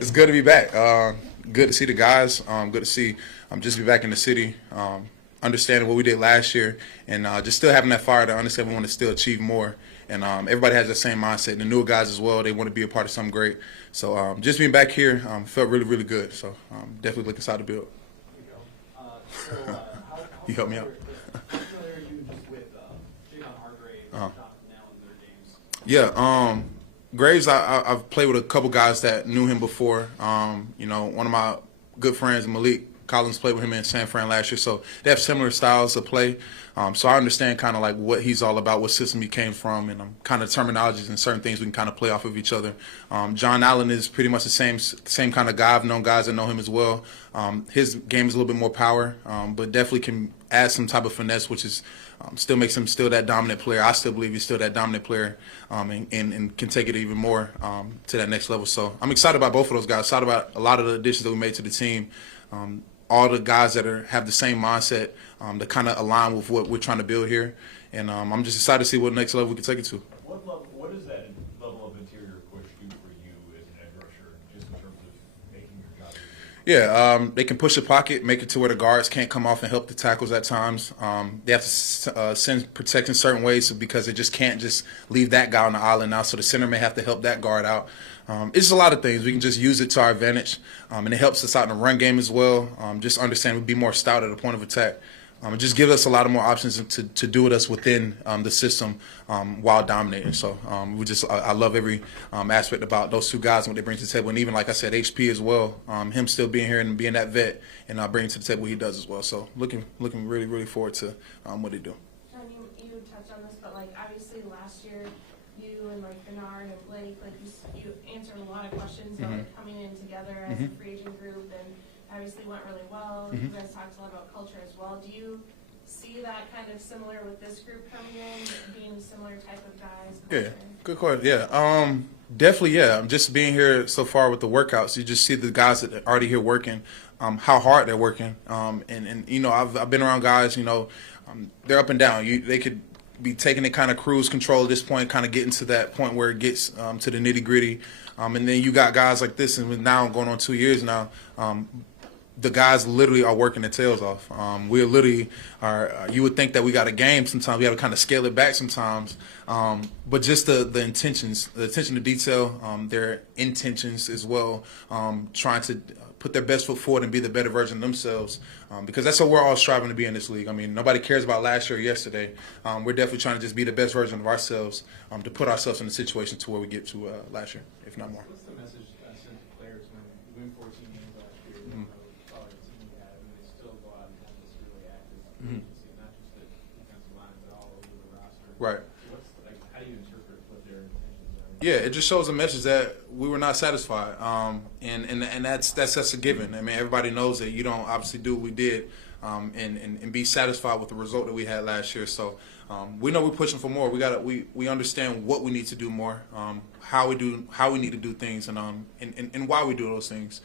It's good to be back. Good to see the guys. Good to see just be back in the city, understanding what we did last year, and just still having that fire to understand we want to still achieve more. And everybody has that same mindset. And the newer guys as well, they want to be a part of something great. So just being back here felt really, really good. So definitely looking excited to build. You help me out. How familiar are you just with Jacob Hargrave and Jonathan Allen in their games? Yeah, Graves, I've played with a couple guys that knew him before. One of my good friends, Malik Collins, played with him in San Fran last year. So they have similar styles of play. So I understand kind of like what he's all about, what system he came from, and kind of terminologies and certain things we can kind of play off of each other. John Allen is pretty much the same kind of guy. I've known guys that know him as well. His game is a little bit more power, but definitely can add some type of finesse, which is still makes him still that dominant player. I still believe he's still that dominant player, and can take it even more to that next level. So I'm excited about both of those guys. Excited about a lot of the additions that we made to the team. All the guys that have the same mindset that kind of align with what we're trying to build here. And I'm just excited to see what next level we can take it to. What does that level of interior push do for you as an edge rusher, just in terms of making your job easier? Yeah, they can push the pocket, make it to where the guards can't come off and help the tackles at times. They have to send protection certain ways because they just can't just leave that guy on the island now. So the center may have to help that guard out. It's just a lot of things. We can just use it to our advantage, and it helps us out in the run game as well. Just understand we'd be more stout at the point of attack. It just gives us a lot of more options to do with us within the system while dominating. So I love every aspect about those two guys and what they bring to the table. And even, like I said, HP as well, him still being here and being that vet and bringing to the table what he does as well. So looking really, really forward to what they do. John, you touched on this, but obviously last year you and Greenard and Blake, you answered a lot of questions about coming in together as a free agent group, and obviously went really well. You guys talked a lot about culture as well. Do you see that kind of similar with this group coming in, being similar type of guys? Yeah, good question. Yeah, definitely. Yeah, just being here so far with the workouts, you just see the guys that are already here working, how hard they're working, and I've been around guys. They're up and down. They could be taking it kind of cruise control at this point, kind of getting to that point where it gets to the nitty gritty, and then you got guys like this, and now going on 2 years now. The guys literally are working their tails off. We literally are. You would think that we got a game. Sometimes we have to kind of scale it back. Sometimes, but just the intentions, the attention to detail, their intentions as well. Trying to put their best foot forward and be the better version of themselves, because that's what we're all striving to be in this league. I mean, nobody cares about last year or yesterday. We're definitely trying to just be the best version of ourselves, to put ourselves in a situation to where we get to last year, if not more. What's the message I sent to players when you win 14 games last year? Probably the team you had, and they still go out and have this really active agency, not just the defensive line, but all over the roster. Right. How do you interpret what their intentions are? Yeah, it just shows a message that we were not satisfied, and that's a given. I mean, everybody knows that you don't obviously do what we did, and be satisfied with the result that we had last year. So we know we're pushing for more. We understand what we need to do more, how we need to do things, and why we do those things.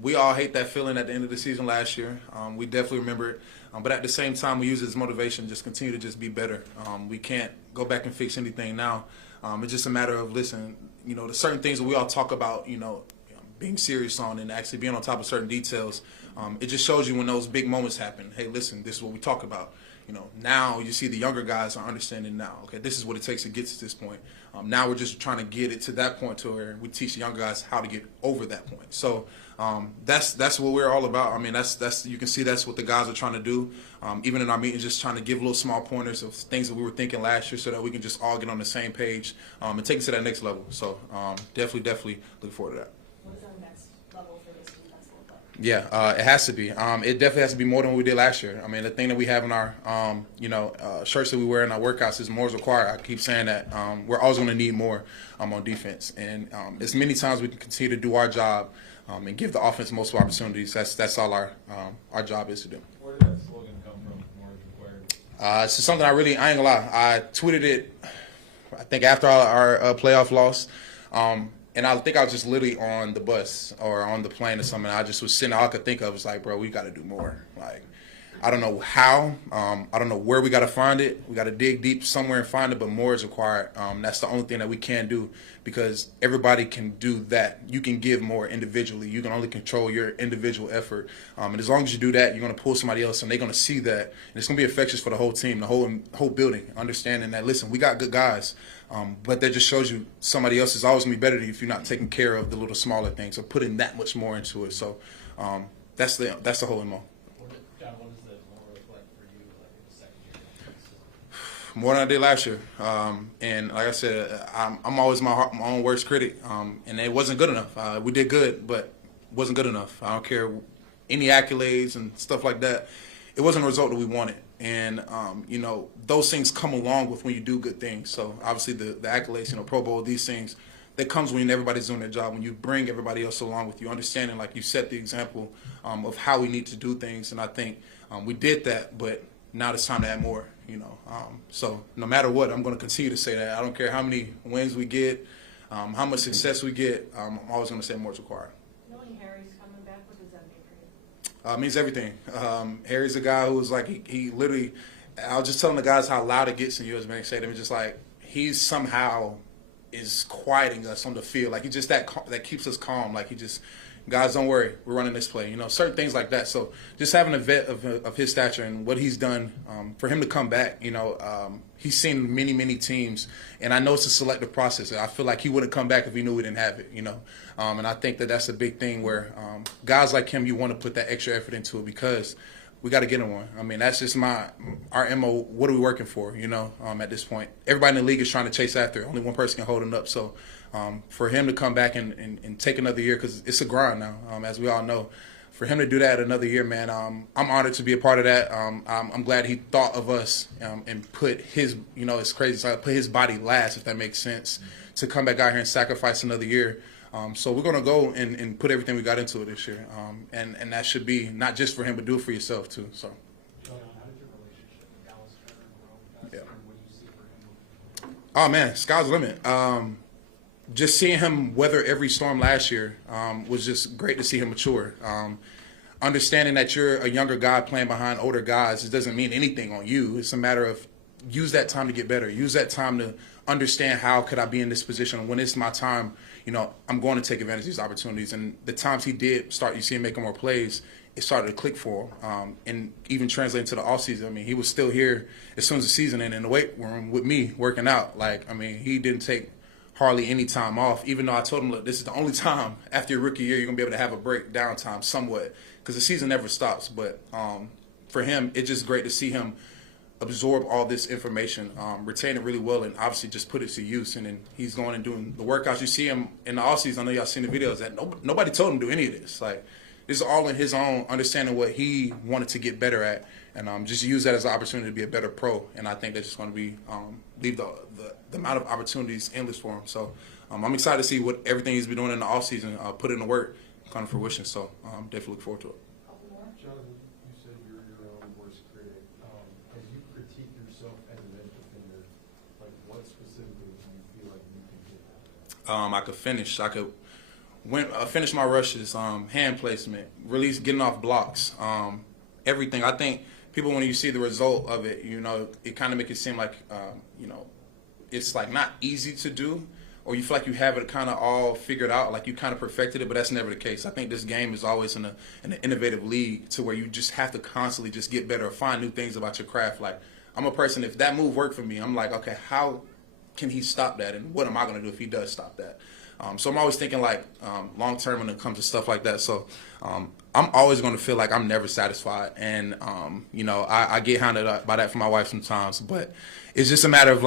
We all hate that feeling at the end of the season last year. We definitely remember it. But at the same time, we use it as motivation, just continue to just be better. We can't go back and fix anything now. It's just a matter of, listen, the certain things that we all talk about, being serious on and actually being on top of certain details. It just shows you when those big moments happen. Hey, listen, this is what we talk about. Now you see the younger guys are understanding now. Okay, this is what it takes to get to this point. Now we're just trying to get it to that point to where we teach the younger guys how to get over that point. So that's what we're all about. I mean, that's you can see that's what the guys are trying to do. Even in our meetings, just trying to give little small pointers of things that we were thinking last year, so that we can just all get on the same page and take it to that next level. So definitely look forward to that. What is our next level for this defense look like? Yeah, it has to be. It definitely has to be more than what we did last year. I mean, the thing that we have in our, shirts that we wear in our workouts is more is required. I keep saying that we're always going to need more on defense, and as many times we can continue to do our job and give the offense multiple opportunities. That's all our job is to do. Where did that slogan come from? More is required. It's just something I ain't gonna lie. I tweeted it, I think after our playoff loss. And I think I was just literally on the bus or on the plane or something. I just was sitting. All I could think of was like, bro, we got to do more. Like, I don't know how. I don't know where we got to find it. We got to dig deep somewhere and find it, but more is required. That's the only thing that we can do, because everybody can do that. You can give more individually. You can only control your individual effort. And as long as you do that, you're going to pull somebody else, and they're going to see that. And it's going to be infectious for the whole team, the whole building, understanding that, listen, we got good guys, but that just shows you somebody else is always going to be better than you if you're not taking care of the little smaller things or putting that much more into it. So that's the whole MO. John, what does the more look like for you, like in the second year? More than I did last year. And like I said, I'm always my own worst critic. And it wasn't good enough. We did good, but wasn't good enough. I don't care any accolades and stuff like that. It wasn't a result that we wanted. And, those things come along with when you do good things. So obviously the accolades, Pro Bowl, these things, that comes when everybody's doing their job, when you bring everybody else along with you, understanding, like you set the example of how we need to do things. And I think we did that, but now it's time to add more, So no matter what, I'm going to continue to say that. I don't care how many wins we get, how much success we get, I'm always going to say more is required. Knowing Harry's coming back, what does that mean for you? Means everything. Harry's a guy who's like, he literally, I was just telling the guys how loud it gets in U.S. Bank Stadium. It's just like, he's somehow is quieting us on the field. Like, he just that keeps us calm. Like, he just, guys, don't worry, we're running this play. Certain things like that. So just having a vet of his stature and what he's done, for him to come back, he's seen many, many teams, and I know it's a selective process. I feel like he wouldn't come back if he knew we didn't have it, and I think that that's a big thing where guys like him, you want to put that extra effort into it, because we got to get him one. I mean, that's just our MO. What are we working for, at this point? Everybody in the league is trying to chase after it. Only one person can hold him up. So for him to come back and take another year, because it's a grind now, as we all know. For him to do that another year, man, I'm honored to be a part of that. I'm glad he thought of us and put his, it's crazy, so put his body last, if that makes sense, to come back out here and sacrifice another year. So we're going to go and put everything we got into it this year. And that should be not just for him, but do it for yourself, too. So. John, how did your relationship with Dallas Turner grow? Yeah. What do you see for him? Oh, man, sky's the limit. Just seeing him weather every storm last year was just great to see him mature. Understanding that you're a younger guy playing behind older guys, it doesn't mean anything on you. It's a matter of use that time to get better. Use that time to understand how could I be in this position. When it's my time, I'm going to take advantage of these opportunities. And the times he did start, you see him making more plays, it started to click for him. And even translating to the offseason, I mean, he was still here as soon as the season ended in the weight room with me working out. He didn't take hardly any time off, even though I told him, look, this is the only time after your rookie year you're going to be able to have a break, downtime somewhat, because the season never stops. But for him, it's just great to see him absorb all this information, retain it really well, and obviously just put it to use. And then he's going and doing the workouts. You see him in the offseason. I know y'all seen the videos. That nobody told him to do any of this. Like, this is all in his own understanding what he wanted to get better at, and just use that as an opportunity to be a better pro. And I think that's just going to be leave the amount of opportunities endless for him. So I'm excited to see what everything he's been doing in the offseason, put in the work, come to fruition. So definitely look forward to it. Jonathan, you said you're your own worst critic. As you critique yourself as an edge defender, what specifically do you feel like you can get out of that? I could finish. I could finish my rushes, hand placement, release, getting off blocks, everything. I think people, when you see the result of it, it kind of make it seem like, it's like not easy to do, or you feel like you have it kind of all figured out, like you kind of perfected it, but that's never the case. I think this game is always in an innovative league to where you just have to constantly just get better or find new things about your craft. Like, I'm a person, if that move worked for me, I'm like, okay, how can he stop that, and what am I going to do if he does stop that? So I'm always thinking long term when it comes to stuff like that. So I'm always going to feel like I'm never satisfied, and I get hounded by that from my wife sometimes. But it's just a matter of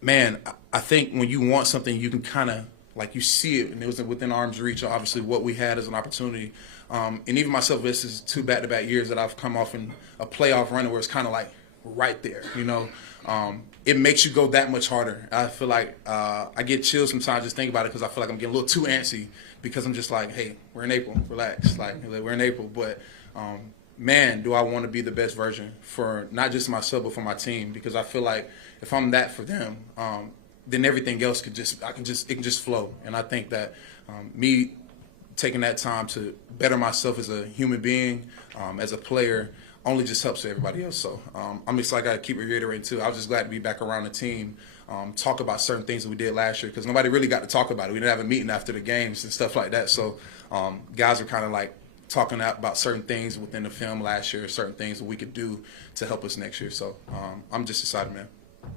man, I think when you want something, you can kind of you see it, and it was within arm's reach. Obviously, what we had as an opportunity, and even myself, this is 2 back-to-back years that I've come off in a playoff run where it's kind of right there, it makes you go that much harder. I feel like I get chills sometimes just think about it, because I feel like I'm getting a little too antsy, because I'm just like, hey, we're in April, relax, we're in April. But man, do I want to be the best version for not just myself but for my team, because I feel like if I'm that for them, then everything else it can just flow. And I think that me taking that time to better myself as a human being, as a player, only just helps everybody else. So I'm just like I keep reiterating too. I was just glad to be back around the team, talk about certain things that we did last year because nobody really got to talk about it. We didn't have a meeting after the games and stuff like that. So guys are kind of like talking about certain things within the film last year, certain things that we could do to help us next year. So I'm just excited, man. Have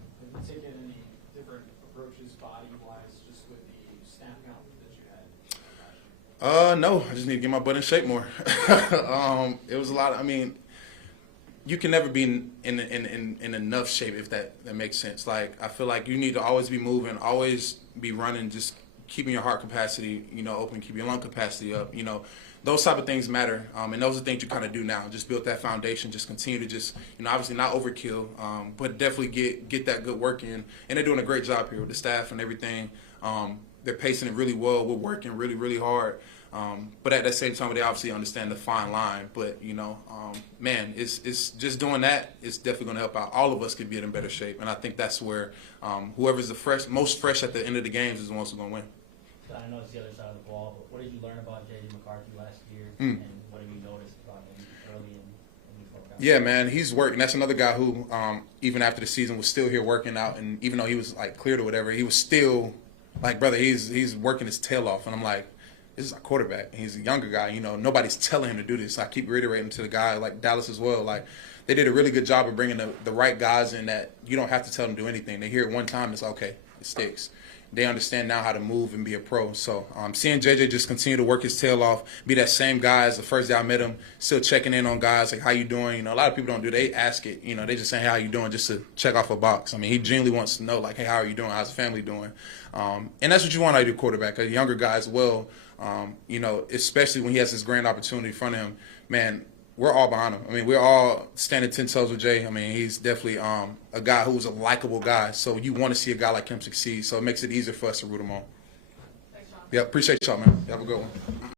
you taken any different approaches body-wise just with the snap count that you had? No, I just need to get my butt in shape more. It was a lot. I mean, you can never be in enough shape if that makes sense. Like I feel like you need to always be moving, always be running, just keeping your heart capacity, open, keep your lung capacity up. Those type of things matter, and those are things you kind of do now. Just build that foundation, just continue to just, obviously not overkill, but definitely get that good work in. And they're doing a great job here with the staff and everything. They're pacing it really well. We're working really, really hard. But at the same time, they obviously understand the fine line. But, man, it's just doing that, it's definitely going to help out. All of us could be in better shape. And I think that's where whoever's the most fresh at the end of the games is the ones who are going to win. I know it's the other side of the ball, but what did you learn about J.J. McCarthy last year, and what have you noticed about him early in these workouts? Yeah, man, he's working. That's another guy who, even after the season, was still here working out, and even though he was like cleared or whatever, he was still like, brother, he's working his tail off, and I'm like, this is our quarterback. He's a younger guy. Nobody's telling him to do this. I keep reiterating to the guy like Dallas as well. Like they did a really good job of bringing the right guys in that you don't have to tell them to do anything. They hear it one time, it's okay, it sticks. They understand now how to move and be a pro. So seeing JJ just continue to work his tail off, be that same guy as the first day I met him, still checking in on guys like how you doing. A lot of people don't do. They ask it. They just say hey, how you doing just to check off a box. I mean, he genuinely wants to know like, hey, how are you doing? How's the family doing? And that's what you want out of your quarterback, a younger guy as well. Especially when he has this grand opportunity in front of him, man. We're all behind him. I mean, we're all standing 10 toes with Jay. I mean, he's definitely a guy who's a likable guy. So you want to see a guy like him succeed. So it makes it easier for us to root him on. Thanks, Sean. Yeah, appreciate y'all, man. Have a good one.